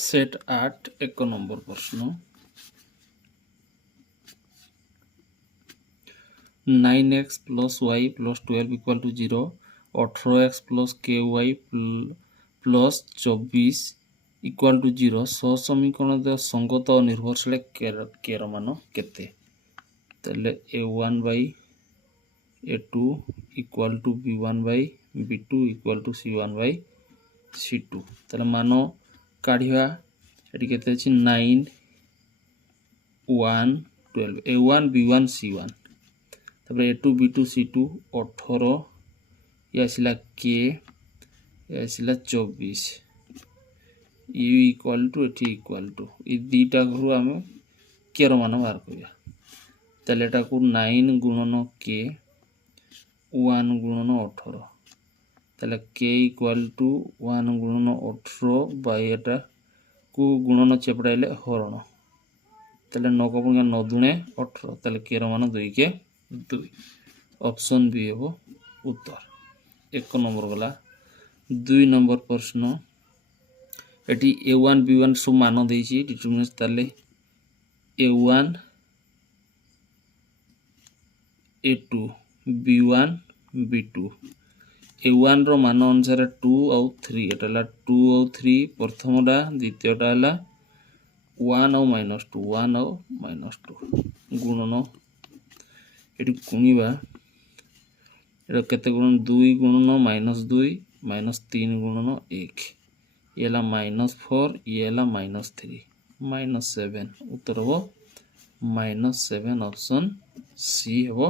Set 8 एक number प्रश्न 9x plus y plus 12 equal to 0 18x plus k y plus 24 equal to 0 समीकरण संगत और निर्भरशील केर मान केते तेले a1 by a2 equal to b1 by b2 equal to c1 by c2 तेले मान काढ़िया एटी केते अछि 9 1 12 a1 b1 c1 तब a2 b2 c2 18 ये आसिला k ये आसिला 24 u इक्वल टू एटी इक्वल टू ये दीटा घरु आमे k रो मान बाहर करिया तले एटा को 9 गुणन k 1 गुणन 18 तले k इक्वल टू 1 गुणन 18 बाय एटा को गुणन चेपड़ाइले हरण तले 9 को 9 दुणे 18 तले k रो मान 2 के 2 ऑप्शन बी हेबो उत्तर एक नंबर गला 2 नंबर प्रश्न एटी a1 b1 सब मान देछि डिटरमिनेंट तले a1 a2 b1 b2 a1 रो मान अनुसार 2 और 3 एटाला 2 और 3 प्रथमटा द्वितीयटा हला 1 और -2 1 और -2 गुणन एटी गुणिबा एटा केते गुणन 2 गुणन -2 -3 गुणन 1 येला -4 येला -3 -7 उत्तर हो -7 ऑप्शन सी हो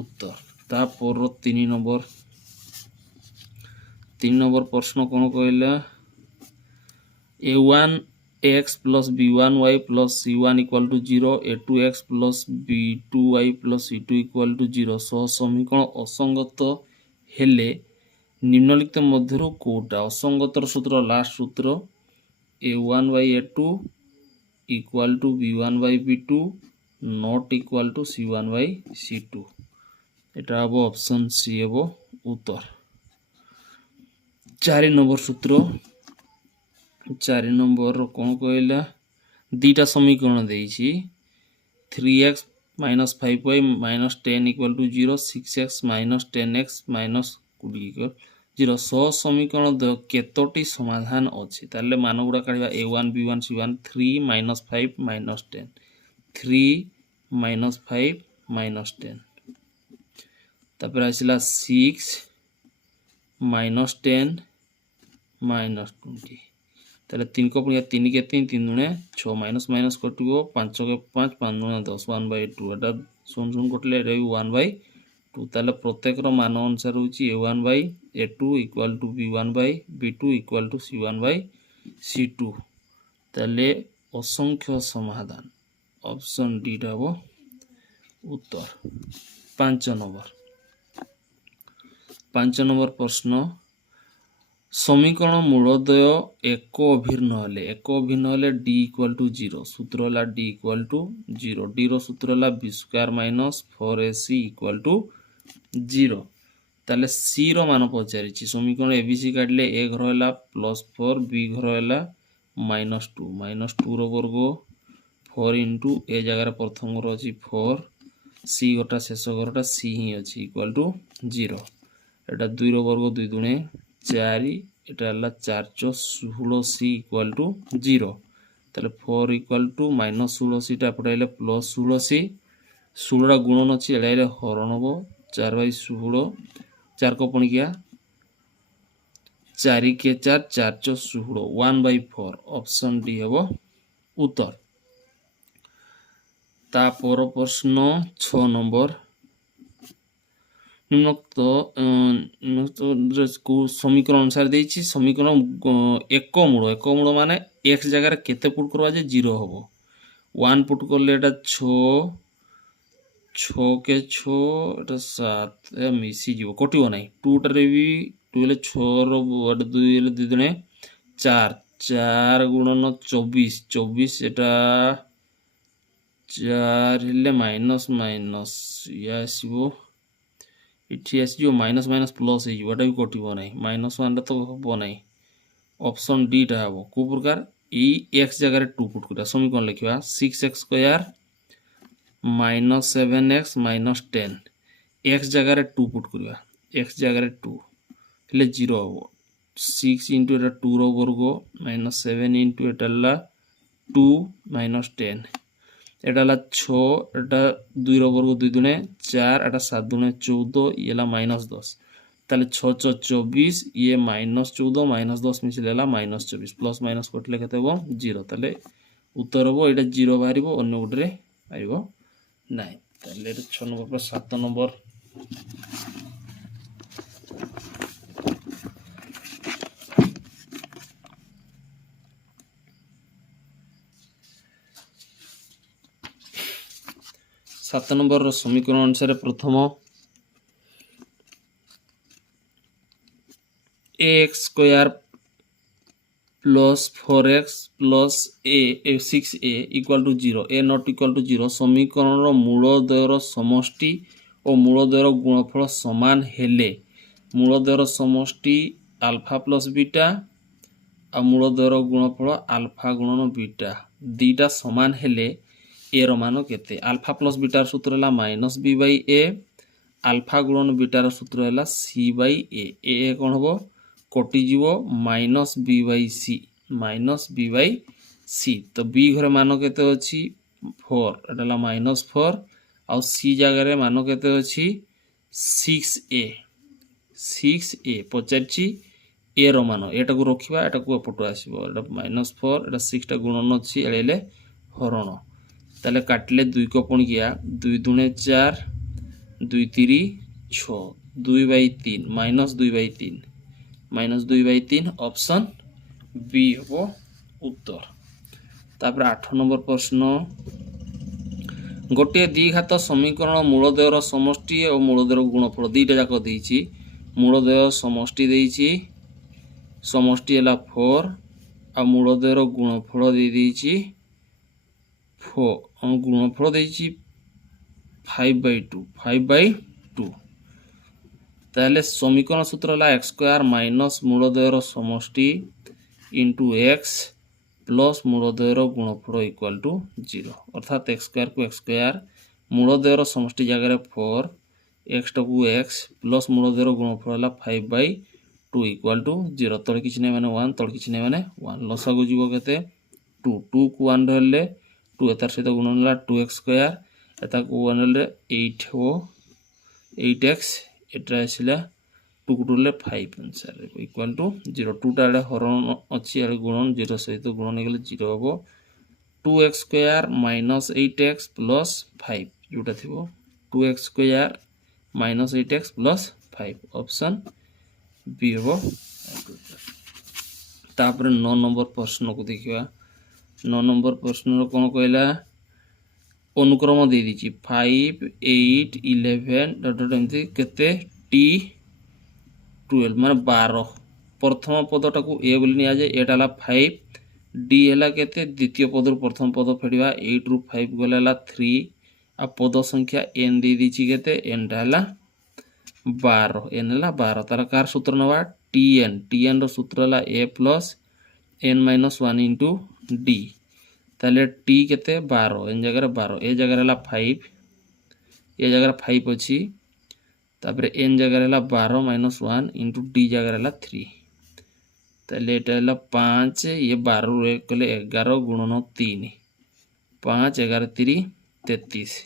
उत्तर ता पर 3 नंबर प्रश्न कोन कहला a1 x plus b1 y plus c1 equal to 0 a2 x plus b2 y plus c2 equal to 0 सह समीकरण असंगत हेले निम्नलिखित मध्यरु कोटा असंगतर सूत्र लास्ट सूत्र a1 by a2 equal to b1 by b2 not equal to c1 by c2 एटा अब option C हेबो उत्तर 4 number सूत्र 4 नंबर कोन कहला दीटा समीकरण देछि 3x minus 5y minus 10 equal to 0 6x minus 10x minus 20 0 सह समीकरण केतोटी समाधान अछि ताले मान गुडा काढिबा a1 b1 c1 3 minus 5 minus 10 3 minus 5 minus 10 तापर आसिला 6 minus 10 minus 20 ताले 3 को पुनिया 3 के 3 3 दुने 6 माइनस माइनस कटिबो 5 के 5 5 दुने 10 1 by 2 एटा सुन सुन कटले एटा 1 by 2 ताले प्रत्येक रो मान अनुसार होची a1 by a2 equal to b1 by b2 equal to c1 by c2 ताले असंख्य समाधान ऑप्शन डी डाबो उत्तर 5 नंबर प्रश्न समीकरण मूलद्वय एक अभिन्न हेले d इक्वल टू 0 सूत्र हला d इक्वल टू 0 d रो सूत्र हला b square minus 4ac equal to 0 ताले c रो मान पचारि छि समीकरण abc काटले a घर हला +4 b घर हला -2 रो वर्ग 4 into a जगह प्रथम घर अछि 4 c घटा शेष घरटा c ही अछि इक्वल टू 0 एटा 2 रो वर्ग 2 दुने 4 एटा हला 4 + 16 c इक्वल टू 0 ताले 4 इक्वल टू -16 c टा पडाइले +16 c 16 टा गुणन अछि एडाइले हरण हो 4/16 4 को पणिया 4 के 4 4 + 16 1/4 ऑप्शन डी हेबो उत्तर ता पर प्रश्न 6 नंबर निम्नोक्त समीकरण अनुसार देछि समीकरण एक मूल माने x जगह केते पुट करबा जे 0 हबो 1 पुट करले एटा 6 के 6 एटा 7 ए मिसी जीवो कटिबो नाही 2 टारे भी 2 ले 6 रो 2 ले 2 दुने 4 4 गुणन 24 24 एटा 4 ले माइनस माइनस या आसीबो इठी आसीबो माइनस माइनस प्लस हे जीवो एटा भी कटिबो नाही -1 रे तो हबो नाही ऑप्शन डी टा हबो को प्रकार एक्स जगह 2 पुट करा समीकरण लिखा 6x square minus 7x minus 10 x जगह 2 पुट करा एक्स जगह 2 हेल्ले 0 हम 6 इंटू एटा 2 रो वर्ग माइनस 7 इंटू एटा 2 माइनस 10 एटा 6 एटा 2 रो वर्ग 2 दुने 4 एटा 7 दुने 14 ये माइनस 10 ताले 6 6 24 ये माइनस 14 माइनस 10 मिसिले माइनस 24 प्लस माइनस कटले केते हो 0 ताले उत्तर हो एटा 0 बाहरिबो अन्य गोटे आइबो नाइ ताले 6 नंबर पर 7 नंबर 7 नंबर समीकरण अनुसार प्रथम ax square plus 4x plus a 6a equal to 0 a not equal to 0 समीकरण मूलद्वयर समष्टि और मूलद्वयर गुणफल समान हेले मूलद्वयर समष्टि अल्फा प्लस बीटा और मूलद्वयर गुणफल अल्फा गुणन बीटा दीटा समान हेले ए रो मान केते अल्फा प्लस बीटार सूत्र है minus b by a alpha गुणन बीटार सूत्र है सी बाई ए कौन हम कटिजीव माइनस बी बाई सी तो बी घरे मान केते अच्छी 4 एटा माइनस 4 आउ सी जगह मान केते अच्छी 6a पचारि ए रो मान एटा को रखिबा एटा को एपटो आसीबो एटा माइनस 4 एटा 6 टा गुणन अच्छी एले हरण ताले काटले 2 को पुणी किया 2 दुने 4 2 3 6 2 by 3 minus 2 by 3 option b हो उत्तर तापर 8 नंबर प्रश्न गोटे द्विघात समीकरण मूलद्वयर समष्टि और मूलद्वयर गुणफल दुईटा जाक देइछि मूलद्वयर समष्टि देइछि समष्टि है 4 आ मूलद्वयर गुणफल दे देइछि 4 गुणफल देइछि 5/2 ताहले समीकरण सूत्र है एक्स स्क्वायर माइनस मूलद्वयर समष्टि इंटू एक्स प्लस मूलद्वयर गुणफल इक्वल टू 0 अर्थात एक्स स्क्वायर को एक्स स्क्वायर मूलद्वयर समष्टि जगह 4 एक्स टू एक्स प्लस मूलद्वयर गुणफल है 5/2 इक्वल टू 0 तले किछि नै माने 1 तले किछि नै माने 1 लसागु जीवो केते 2 2 को 1 धरले 2 एतार सहित गुणन ला 2x स्क्वायर एता को 1 ले 8 हो 8x एटा आसिला 2 को 2 ले 5 आंसर इक्वल टू 0 2 टा हरण अछि आ गुणन 0 सहित गुणन गेले 0 हो 2x square minus 8x plus 5 जोटा थिबो 2x square minus 8x plus 5 option b हो तापर 9 नंबर प्रश्न को देखिबा 9 नंबर प्रश्न कौन कहला अनुक्रम दे दीची 5 8 11 डॉट एमती केते टी 12 माने 12 प्रथम पदटा को ए बोली निया जाय एटा ला 5 डी हला केते द्वितीय पद प्रथम पद फेडिबा 8 रु 5 गला 3 आ पद संख्या n दे दीची केते n हला 12 n हला 12 तार कार सूत्र नवा tn रो सूत्र हला a plus n minus 1 into d ताले टी केते 12 एन जगह 12 ए जगह हला 5 ए जगह 5 अछि तापर एन जगह हला 12 माइनस 1 इंटू डी जगह हला 3 ताले एटा हला 5 ये 12 रे कले 11 गुणन 3 5 11 3 33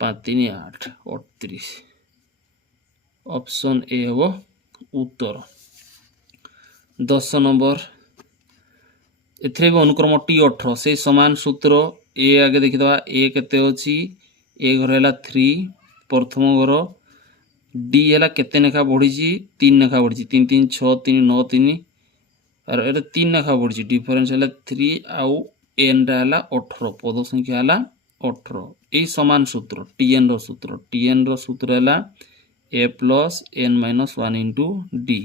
5 3 8 38 ऑप्शन ए हो उत्तर 10 नंबर एथरे भी अनुक्रम टी 18 से समान सूत्र ए आगे देखिदवा ए केते अछि ए घर हला 3 प्रथम घर डी हला केते नेखा बढ़ी छी 3 नेखा बढ़ी छी 3 3 6 3 9 3 और एटा 3 नेखा बढ़ी छी डिफरेंस हला 3 आउ एन रा हला 18 पद संख्या हला 18 ए समान सूत्र टीएन रो सूत्र हला A plus N minus 1 into D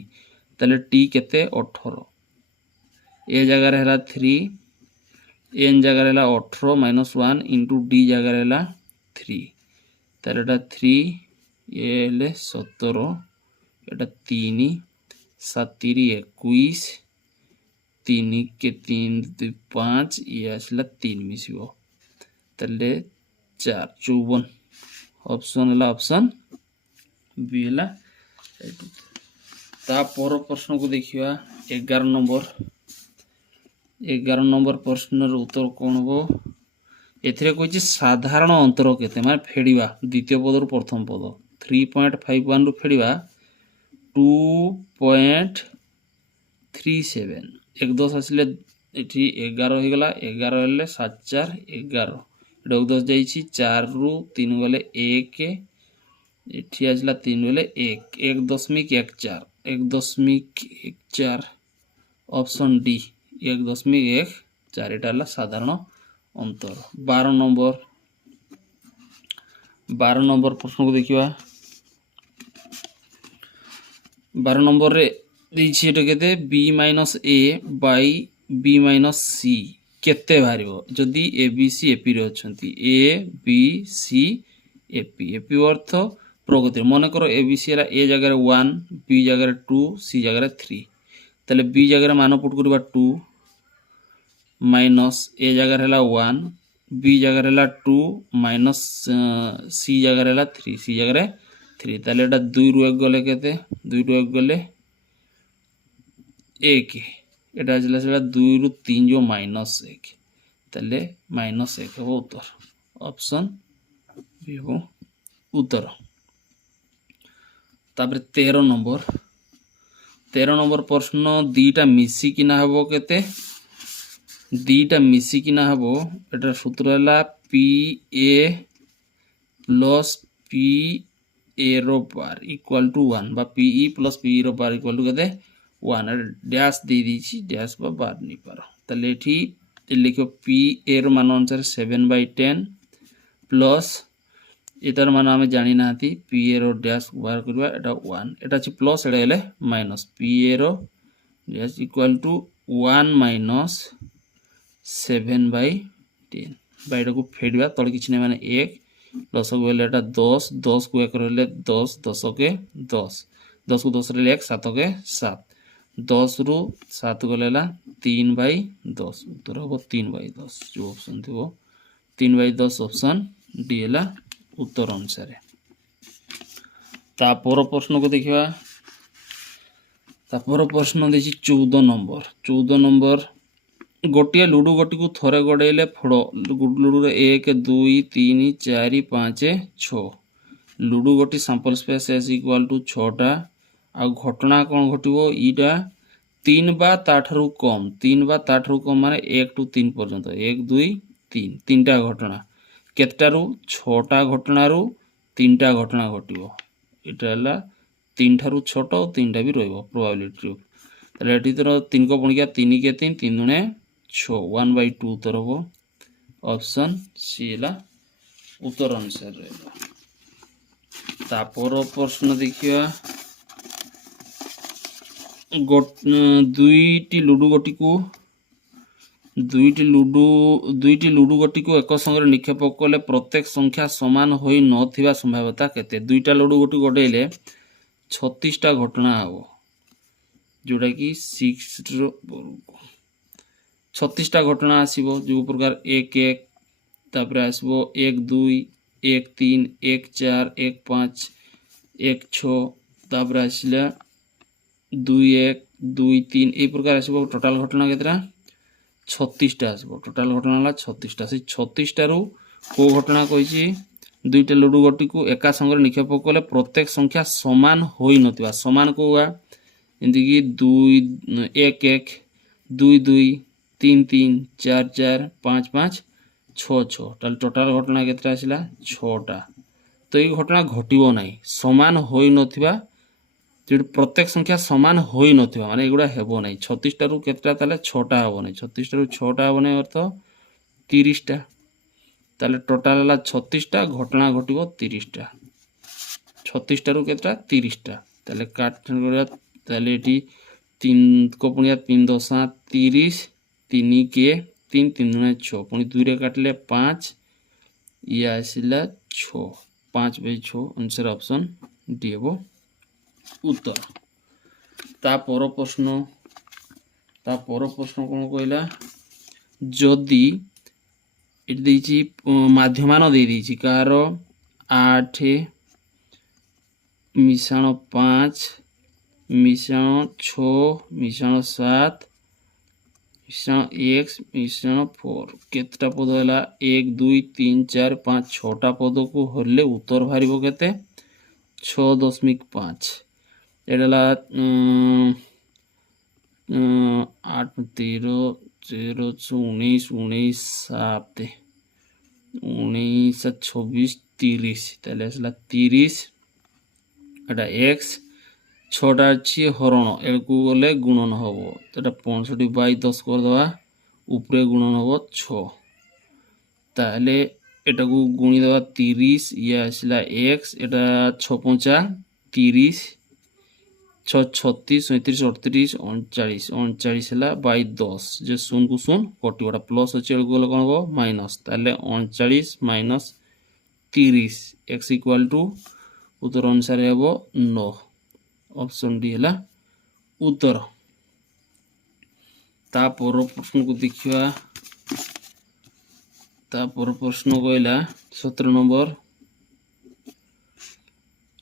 ताले टी केते 18 ए जगह है 3 एन जगह है 18 माइनस 1 इंटू डी जगह है 3 तार 3 ये 17 एटा 3 7 21 3 के 3 2 5 ये आसला 3 मिसिबो तले 4 54 ऑप्शन हला ऑप्शन बी हला ता पर प्रश्न को देखिवा 11 नंबर प्रश्न रो उत्तर कोन हो एथिरे कोछि साधारण अंतर केते माने फेडिबा द्वितीय पद रो प्रथम पद 3.51 रो फेडिबा 2.37 एक 10 आसले एठी 11 हो गला 11 हेले 7 4 11 एटा 10 जाईछि 4 रु 3 गले 1 एठी आसला 3 गले 1 1.14 1.14 ऑप्शन डी 1.14 एटा हला साधारण अंतर 12 नंबर प्रश्न को देखिवा 12 नंबर रे देछि एटा केते b - a by b - c केते बारिबो जदी a b c a p रे अछंती a b c a p अर्थ प्रगति मन करो a b c रा a जगह 1 b जगह 2 c जगह 3 तले b जगह मान पुट करबा 2 माइनस a जगह हला 1 b जगह हला 2 माइनस c जगह हला 3 c जगह 3 तले एटा 2 रु 1 गले केते 2 रु 1 गले 1 एटा आजला सेला 2 रु 3 जो माइनस 1 तले माइनस 1 हो उत्तर ऑप्शन बी हो उत्तर तापर 13 नंबर प्रश्न दीटा मिसी किना हबो केते दीटा मिसी किना हबो एटा सूत्र हला P A plus P A रो पार इक्वल टू 1 बा पी ई प्लस पी रो पार इक्वल टू केते 1 डैश दे दीची डैश बा बार नहीं पारो तले एठी लिखो पी ए रो मान अनुसार 7/10 प्लस इतर मान हमें जानि नाती पी ए रो डैश बार करबा एटा 1 एटा छि प्लस एटा हेले माइनस पी ए रो डैश इक्वल टू 1 माइनस 7/10 बाइड को फेडवा तले किछ नै माने 1 10 को हेले एटा 10 10 को 1 हेले 10 10 के 10 10 को 10 रे 1 7 के 7 10 रु 7 गलेला 3/10 उत्तर हो 3/10 जो ऑप्शन थो 3/10 ऑप्शन डी हला उत्तर अनुसार तापर प्रश्न को देखिवा तापर प्रश्न देछि 14 नंबर गोटिया लुडु गोटी को थरे गड़ेले फोड़ लुडु रे 1 2 3 4 5 6 लुडु गोटी sample space S equal to 6 टा आ घटना कोन घटिबो ईटा 3 बा ताठरू कम माने 1 टू 3 पर्यंत 1 2 3 तीनटा घटना केतटारू 6 टा घटना रू 3 टा घटना घटिबो एटा हला 3 ठारू छोटो 3 टा भी रहइबो प्रोबेबिलिटी तले एठी तर 3 को पुणिया 3 के 3 3 दुने 6 1/2 उत्तर हो ऑप्शन सी हला उत्तर अनुसार रहइबो तापर प्रश्न देखिया दुईटी लुडु गोटी को एक संगे निक्षेप कले प्रत्येक संख्या समान होई नथिबा संभाव्यता केते दुईटा लुडु गोटी गडेले 36 टा घटना हो जोटा कि 6 रो 36 टा घटना आसीबो जो प्रकार 1 1 तापर आसीबो 1 2 1 3 1 4 1 5 1 6 तापर आसीला 2 1 2 3 ए प्रकार आसीबो टोटल घटना केतरा 36 टा आसीबो टोटल घटना हला 36 टा से 36 टा रो को घटना कहिछि दुईटा लुडु गोटी को एका संगे निक्षेप कले प्रत्येक संख्या समान होई नथिबा समान कोवा इंदी की 2 1 1 2 2 3 3 4 4 5 5 6 6 ताल टोटल घटना केतरा आसिला 6 टा तो ये घटना घटिबो नाही समान होई नथिबा जे प्रत्येक संख्या समान होई नथिबा माने एगुडा हेबो नाही 36 टा रु केतरा ताले 6 टा हेबो नाही 36 टा रु 6 टा हेबो नाही अर्थ 30 टा ताले टोटल हला 36 टा घटना घटिबो 30 टा 36 टा रु केतरा 30 टा ताले काट गया ताले एटी 3 को पुनिया 3 दशा 30 3 के 3 3 गुणे 6 पुनी 2 रे काटले 5 ये आसिला 6 5/6 आंसर ऑप्शन डी हेबो उत्तर ता पर प्रश्न तापर प्रश्न कौन कहला जदि ये देछि माध्यमान दे देछि कार 8 मिश्रण 5 मिश्रण 6 मिश्रण 7 मिश्रण x मिश्रण 4 केतटा पद है 1 2 3 4 5 6टा पद को हरले उत्तर बाहर केते 6.5 एटा 8 13 13 19 19 7 19 26 30 ताले असला 30 एटा x 6टा अच्छी हरण एड़कू गले गुणन हम तो 65/10 करदे उपरे गुणन हम 6 ताले एटा को गुणी देवा 30 ये आसला x एटा 6 5 30 6 36 37 38 39 39 है बाई 10 जे 0 को 0 कटिबा प्लस अच्छे एड़कू गले कौन हम माइनस ताले 39 माइनस 30 x इक्वल टू उत्तर अनुसार हम 9 ऑप्शन डी है उत्तर। तापर प्रश्न को देखिए तापर प्रश्न कहला 17 नंबर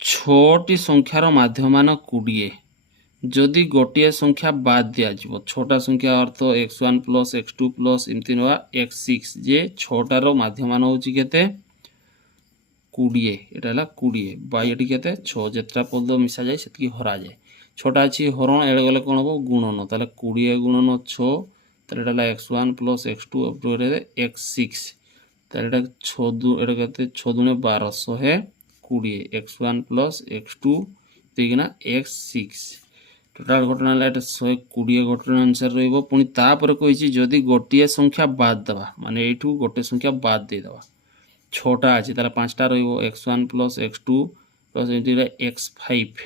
6टी संख्यार माध्यमान 20 जदि गोटे संख्या बाद दिया जीवो 6टा संख्या अर्थ x1 प्लस x2 प्लस एमती नवा x6 जे 6टार माध्यमान होची केते 20 एटा हला 20 बाई एटी केते 6 जेतरा पद मिसा जाय सेतकी हरा जाय 6टा अछि हरण एडे गले कोन हो गुणन ताले 20 गुणन 6 ताले एटा हला x1 plus x2 up to x6 ताले एटा 6 दु एटा केते 6 दुने 12 है 20 x1 plus x2 देगिना x6 total घटना हला एटा 120 घटना आंसर रहइबो पुनी तापर कहिछि जदि गोटिए संख्या बाद दबा माने एठू गोटे संख्या बाद दे दबा 6टा अछि ताला 5टा रहइबो x1 प्लस x2 प्लस एटीरा x5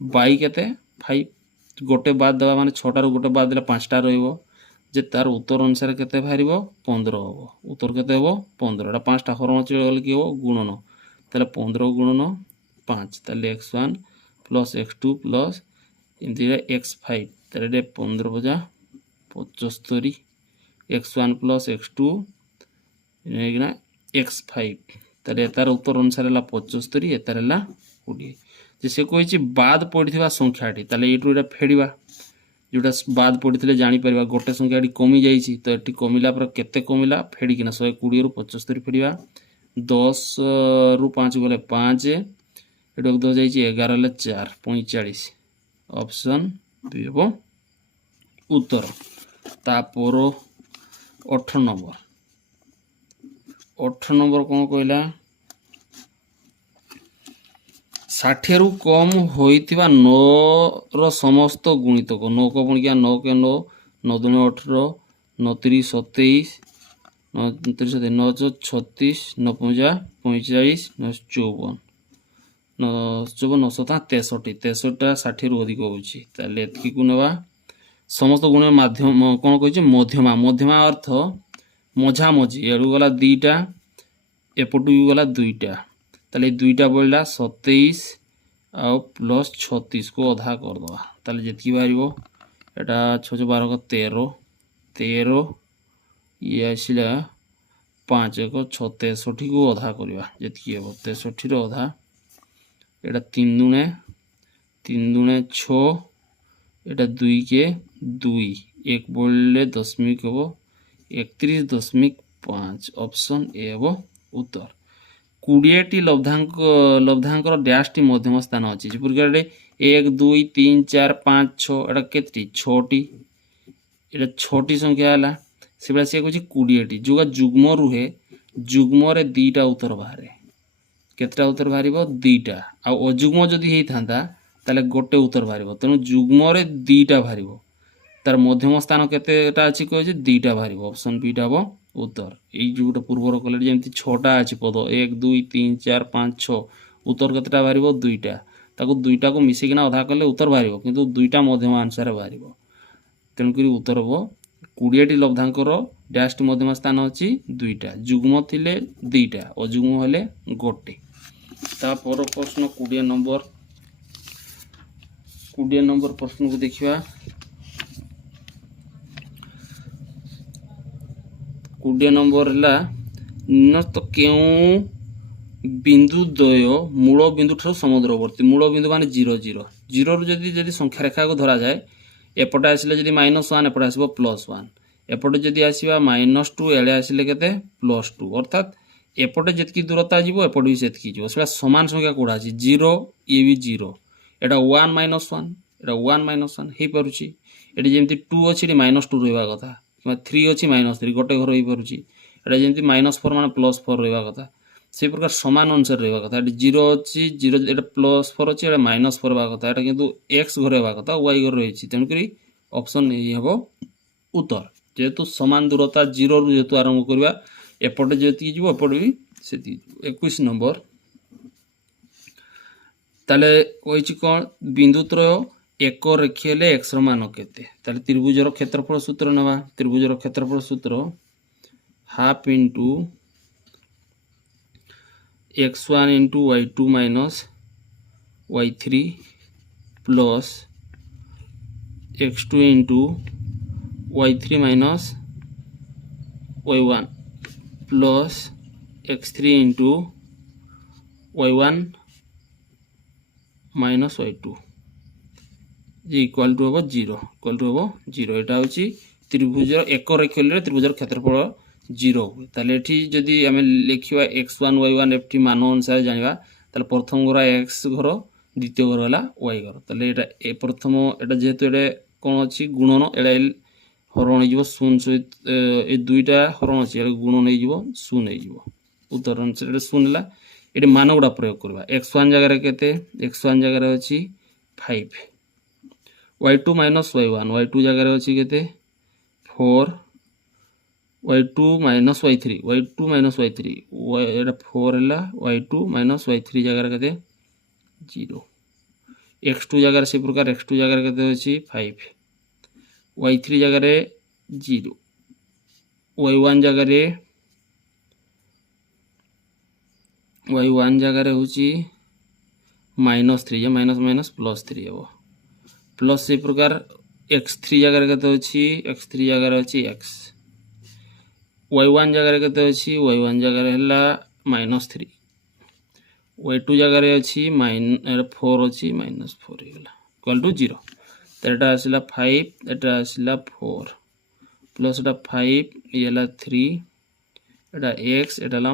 बाई केते 5 गोटे बाद दबा माने 6टा रो गोटे बाद देला 5टा रहइबो जे तार उत्तर अनुसार केते बाहरिबो 15 हबो उत्तर केते हबो 15 एटा 5टा हरण चले गले कि हबो गुणन ताले 15 गुणन 5 ताले x1 प्लस x2 प्लस एटीरा x5 ताले 15 बजा 75 x1 प्लस x2 नेगिना x5 ताले तार उत्तर अनुसार हला 75 एतार हला 20 जे से कहिछि बाद पडिथिबा संख्याटी ताले एटू एटा फेडिबा जोटा बाद पडिथिले जानि परिबा गोटे संख्याटी कमी जाइछि तो एटी कमिला पर केते कमिला फेडिकिना 120 रु 75 फेडिबा 10 रु 5 गले 5 एटो 10 जाइछि 11 ले 4 45 ऑप्शन बी हो उत्तर। तापर 18 नंबर 18 नंबर कौन कहला 60 रु कम होइतिबा 9 रो समस्त गुणितक 9 को गुणिया 9 के 9 9 दुने 18 9 3 27 9 3 9 36 9 45 9 54 9 54 9 63 63टा 60 रु अधिक होउछि ताले एतकी को नेबा समस्त गुण माध्यम कौन कहिछि मध्यमा मध्यमा अर्थ मझा मझी एडू गला 2टा एपटू गला 2टा ताले 2टा बोलला 27 आ प्लस 36 को आधा कर दवा ताले जेतकी बारिबो एटा 6 12 का 13 13 ये आसिला 5 को 63 को आधा करबा जेतकी हेबो 63 रो आधा एटा 3 दुने 6 एटा 2 के 2 एक बोलले दशमिक हेबो 31.5 ऑप्शन ए हेबो उत्तर। 20टी लब्धांकर डैश टी मध्यम स्थान अछि जेपुर 1 2 3 4 5 6 एटा केतटी 6टी एटा 6टी संख्या हला सेबला से कहछि 20टी जोगा जुग्म रुहे जुग्म रे 2टा उत्तर बाहरे केतटा उत्तर बाहरिबो 2टा आ अजुग्म जदी हेई थांदा ताले गोटे उत्तर बाहरिबो तनो जुग्म रे 2टा बाहरिबो तार मध्यम स्थान केतेटा अछि कहछि 2टा बाहरिबो ऑप्शन बी टा हो उत्तर। एई जोटा पूर्वर कले जेमति 6टा अछि पद 1 2 3 4 5 6 उत्तर केतेटा बाहरिबो 2टा ताको 2टा को मिसे किना आधा करले उत्तर बाहरिबो किंतु 2टा मध्यम आंसर बाहरिबो तेनु करी उत्तर हो 20टी लब्धांकर डैश टी मध्यम स्थान अछि 2टा जुग्म थिले 2टा अजुग्म हेले गोटे। ता पर प्रश्न 20 नंबर प्रश्न को देखिबा 20 नंबर है तो क्यों बिंदु द्वय मूल बिंदु ठार समुद्रवर्ती मूल बिंदु मान 0 0 0 रु जदि संख्या रेखा को धरा जाए एपटे आसिले जदि -1 एपटे आसब +1 एपटे जदि आसवा -2 एड़े आसिले केते +2 अर्थात एपटे जितकी दूरता जीव एपटे भी सेतकी जीव से समान संख्या कोड़ा अछि 0 ये भी 0 एटा 1 -1 एटा 1 -1 हे परुची एटी जेमति 2 अछि -2 रहबा कथा कि 3 अछि -3 गोटे घर होई परुची एटा जेमति -4 माने +4 रहबा कथा से प्रकार समान अनुसार रहबा कथा एटी 0 अछि 0 एटा +4 अछि एटा -4 रहबा कथा एटा किंतु x घर रहबा कथा y घर रहिछि तेनु करी ऑप्शन ए हेबो उत्तर जेतु समान दूरता 0 रु जेतु आरंभ करबा एपटे जेति जीव एपटे भी सेति 21 नंबर ताले होइछि कोन बिंदु त्रय एक रेखी हेले x रो मान केते ताले त्रिभुजर क्षेत्रफल सूत्र नवा त्रिभुजर क्षेत्रफल सूत्र half into x1 into y2 minus y3 plus x2 into y3 minus y1 plus x3 into y1 minus y2 equal to हम 0 एटा होची त्रिभुजर एक रेखा त्रिभुजर क्षेत्रफल 0 हुए ताले एठी जदि आमे लिखिवा x1 y1 एठी मान अनुसार जानिबा ताले प्रथम घर x घर द्वितीय घर हला y घर ताले एटा ए प्रथम एटा जेहेतु एटा कोन अछि गुणन एटा हरण हो 0 सहित ए दुईटा हरण अछि एटा गुणन हो 0 हो जिवो उत्तर अनुसार एटा 0 हला एटी मान गुडा प्रयोग करबा x1 जगह रे केते x1 जगह रे अछि 5 y2 minus y1 जगह रे अछि केते 4 y2 minus y3 एटा 4 हला y2 minus y3 जगह रे केते 0 x2 जगह रे से प्रकार x2 जगह रे केते अछि 5 y3 जगह रे 0 y1 जगह रे होची -3 या माइनस +3 हेबो प्लस से प्रकार x3 जगह रे केते अछि x3 जगह रे अछि x y1 जगह रे केते अछि y1 जगह रे हला -3 y2 जगह रे अछि 4 अछि -4 हेला इक्वल टू 0 त एटा आसिला 5 एटा आसिला 4 प्लस एटा 5 येला 3 एटा x Etah La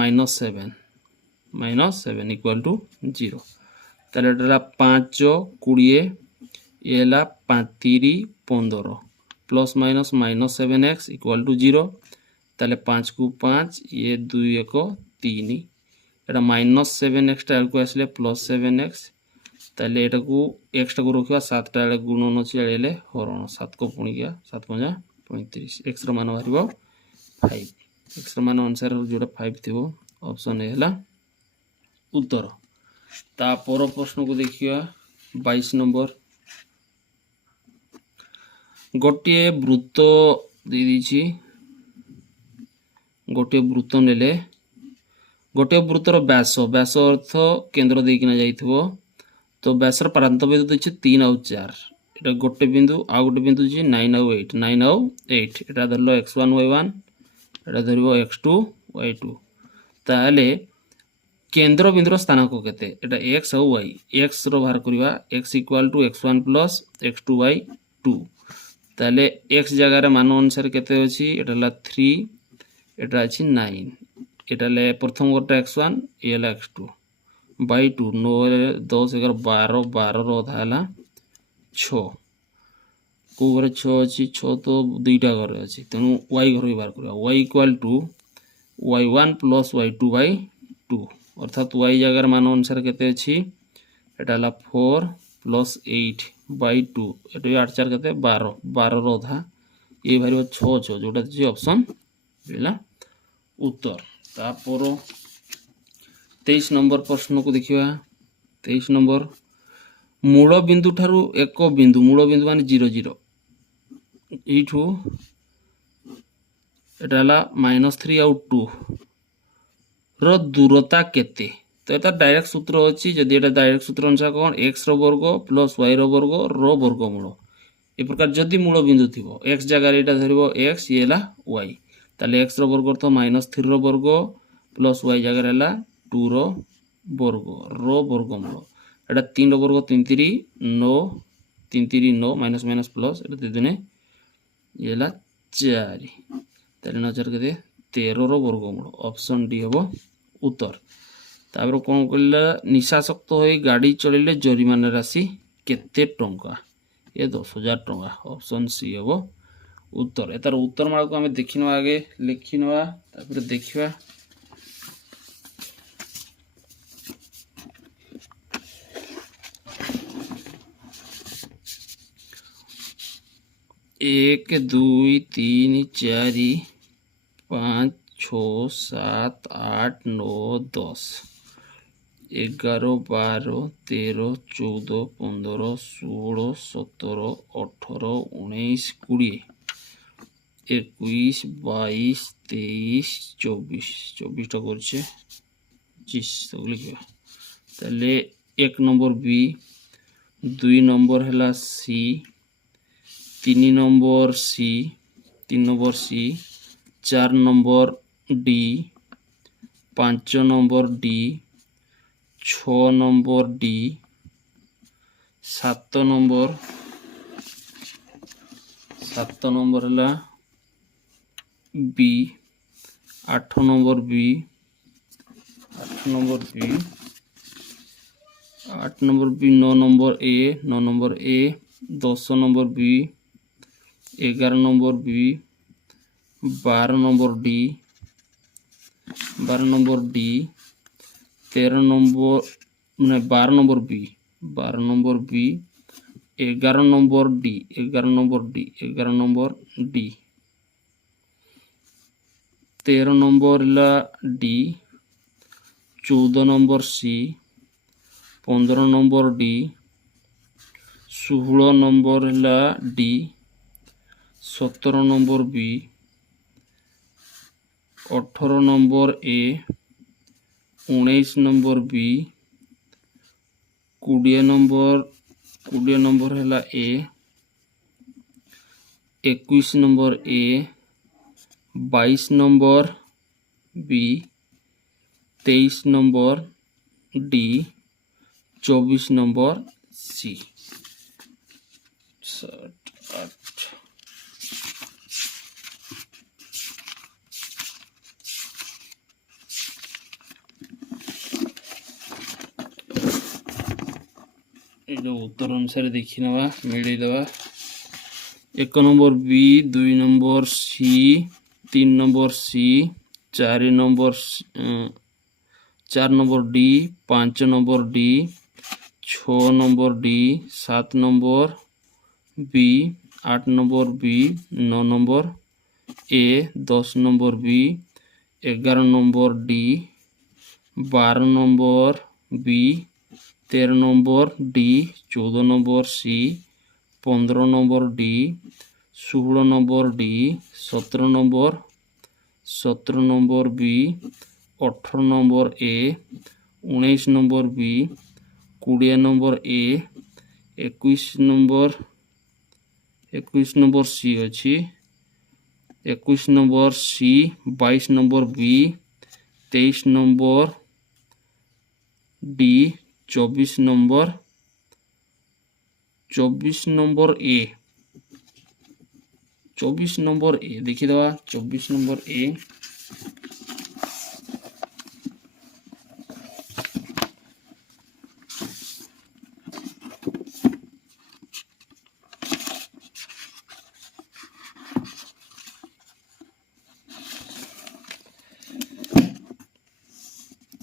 -7 equal to 0 त एटा 5 20 येला 5 3 15 plus minus -7x equal to 0 ताले 5 को 5 ये 2 1 3 एटा -7x टा को आसले +7x ताले एटा को x टा को रखिबा 7 टा एले गुणन अछि एले हरण 7 को पुणी गया 7 5 35 x रो मान बारिबो 5 x रो मान अनुसार जोटा 5 थिबो ऑप्शन ए हला उत्तर ता पर प्रश्न को देखिया 22 नंबर गोटे वृत्त दे दीची गोटे वृत्त नेले गोटे वृत्तर व्यास अर्थ केंद्र देकिना जाइथिबो तो व्यासर प्रांत बिंदु देछि 3 और 4 एटा गोटे बिंदु आ गोटे बिंदु जे 9 और 8 एटा धरलो x1 y1 एटा धरिबो x2 y2 ताले केंद्र बिंदुर स्थान को केते एटा x और y x रो बाहर करिवा x equal to x1 plus x2 by 2 ताले x जगह रे मान अनुसार केते अछि एटा ला 3 एटा अछि 9 एटा ले प्रथम गोटा x1 एला x2 by 2 9 10 11 12 12 रो धाला 6 को घरे 6 अछि 6 तो दुईटा घरे अछि तनु y घर बाहर करिवा y इक्वल टू y1 प्लस y2 by 2 अर्थात y जगह मान अनुसार केते अछि एटा ला 4 प्लस 8 by 2 एटा 8 4 केते 12 12 रो धा ए भारिबो 6 6 जोटा जे ऑप्शन बेला उत्तर तापर 23 नंबर प्रश्न को देखिबा 23 नंबर मूल बिंदु ठारू एक बिंदु मूल बिंदु माने 0 0 इठू एटा ला -3 और 2 रो दूरता केते तो एटा डायरेक्ट सूत्र अछि जदि एटा डायरेक्ट सूत्र अनुसार कोन x रो वर्ग प्लस y रो वर्गमूल ए प्रकार जदि मूल बिंदु थिबो x जगह एटा धरिबो x येला y ताले x रो वर्ग अर्थ -3 रो वर्ग प्लस y जगह है 2 रो वर्ग वर्गमूल एटा 3 रो वर्ग 3 3 9 3 3 9 माइनस माइनस प्लस एटा 2 दुने ये 4 ताले 9 4 के 13 रो वर्गमूल ऑप्शन डी हबो उत्तर। तापर कौन कहला निशाशक्त हो गाड़ी चलैले जरिमाना राशि केते टंका ये 10,000 टंका ऑप्शन सी हबो उत्तर। एतार उत्तर माला को हमें देखिनवा आगे लिखिनवा तापर देखिवा एक 2 3 4 5 6 7 8 9 10 11 12 13 14 15 16 17 18 19 20 21 22 23 24 24टा করছে 25 তো লিখবা তাহলে 1 নম্বর বি 2 নম্বর হলা C 3 number C 3 number C 4 number D 5 number D 6 number D 7 number হলা B 8 number B 8 number B 8 number B 9 number A 9 number A 10 number B 11 number B 12 number D 12 number D 13 number मैंने 12 number B 12 number B 11 number D 11 number D 11 number D 13 number ला D 14 number C 15 number D 16 number ला D 17 number B 18 number A 19 number B 20 number है A 21 number A 22 number B 23 number D 24 number C 7 8 उत्तर अनुसार देखी नवा मिले दवा 1 number B 2 number C 3 number C 4 number D 5 number D 6 number D 7 number B 8 number B 9 number A 10 number B 11 number D 12 number B 13 number D 14 number C 15 number D 16 number D 17 number B 18 number A 19 number B 20 number A 21 number C अच्छी 21 number C 22 number B 23 number D 24 number A 24 number A देखी दवा 24 number ए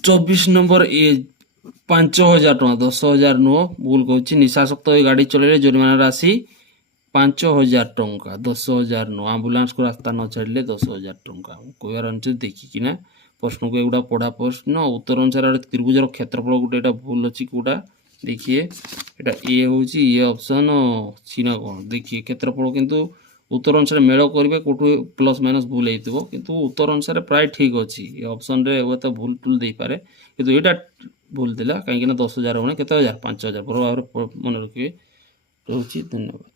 चौबीस number A 5,000 टଙ୍କା 10,000 नुह भूल कहूँ निशाशक्त हो गाड़ी चलैले जरिमाना राशि 5,000 टଙ୍କା 10,000 नुह आम्बुलांस को रास्ता न छाड़े 10,000 टଙ୍କା कहबार अनुसार देखिकिना प्रश्न को एगुड़ा पढ़ा प्रश्न उत्तर अनुसार त्रिभुजर क्षेत्रफल गोटे भूल अच्छी कौटा देखिए एटा ए हूँ ये ऑप्शन सी ना कौन देखिए क्षेत्रफल किंतु उत्तर अनुसार मेल करेंगे कौटू प्लस माइनस भूल होती किंतु उत्तर अनुसार प्राय ठीक अच्छी ये ऑप्शन रे तो भूल टूल दे पारे किंतु यहाँ भूल दिला कहीं 10,000 होने के 5,000 5,000 पर भाव मन रखिए रोचे धन्यवाद।